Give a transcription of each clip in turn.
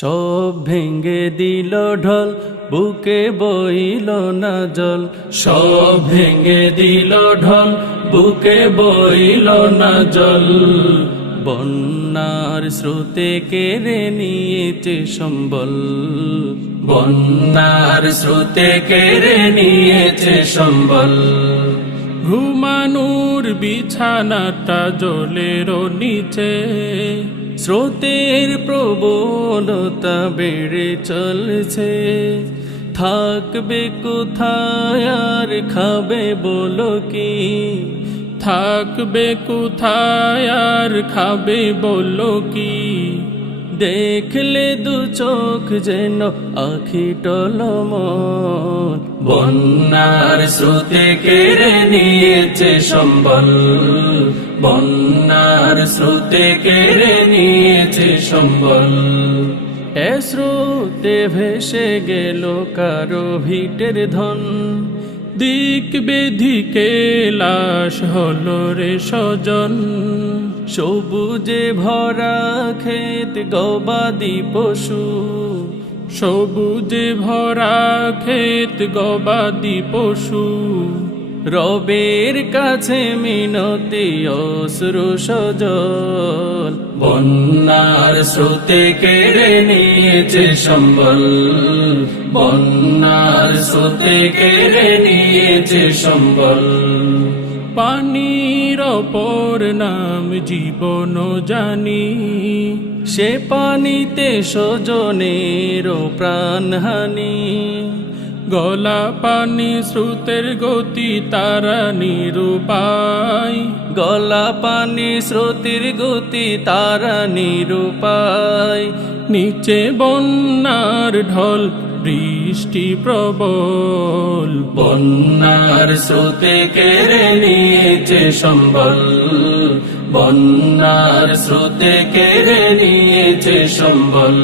সব ভেঙে দিল ঢল, বুকে বইল না জল। সব ভেঙে দিল ঢল, বুকে বইল না জল। বন্যার স্রোতে কেড়ে নিয়েছে সম্বল, বন্যার স্রোতে কেড়ে নিয়েছে সম্বল। ঘুমানোর বিছানাটা জলের নিচে, স্রোতের প্রবলতা বেড়ে চলছে। থাকবে কোথায় আর খাবে বলো কি, থাকবে কোথায় আর খাবে বলো কি। দেখলে দু চোখ যেন আখি টলমল। বন্যার স্রোতে কেড়ে নিয়েছে সম্বল, বন্যার স্রোতে কেড়ে নিয়েছে সম্বল। এ স্রোতে ভেসে গেল কারো ভিটের ধন, দিক বেধিকে লাশ হলো রে স্বজন। সবুজে ভরা ক্ষেত গবাদি পশু, সবুজে ভরা ক্ষেত গবাদি পশু। রবের কাছে মিনতি অশ্রু সজল। বন্যার স্রোতে কেড়ে নিয়েছে সম্বল, বন্যার স্রোতে কেড়ে নিয়েছে সম্বল। পানির অপর নাম জীবন জানি, সে পানিতে স্বজনের প্রাণহানি। গলা পানি স্রোতের গতি তারা নিরুপায়, গলা পানি স্রোতের গতি তারা নিরুপায়। নিচে বন্যার ঢল বৃষ্টি প্রবল। বন্যার স্রোতে কেড়ে নিয়েছে সম্বল, বন্যার স্রোতে কেড়ে নিয়েছে সম্বল।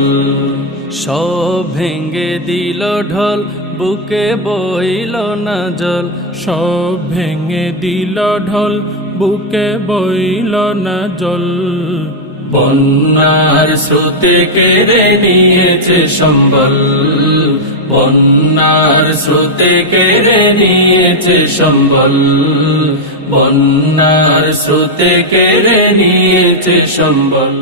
সব ভেঙে দিল ঢল, বুকে বইল না জল। সব ভেঙে দিল ঢল, বুকে বইল না জল। বন্যার স্রোতে কেড়ে নিয়েছে সম্বল, বন্যার স্রোতে কেড়ে নিয়েছে সম্বল। বন্যার স্রোতে কেড়ে নিয়েছে সম্বল।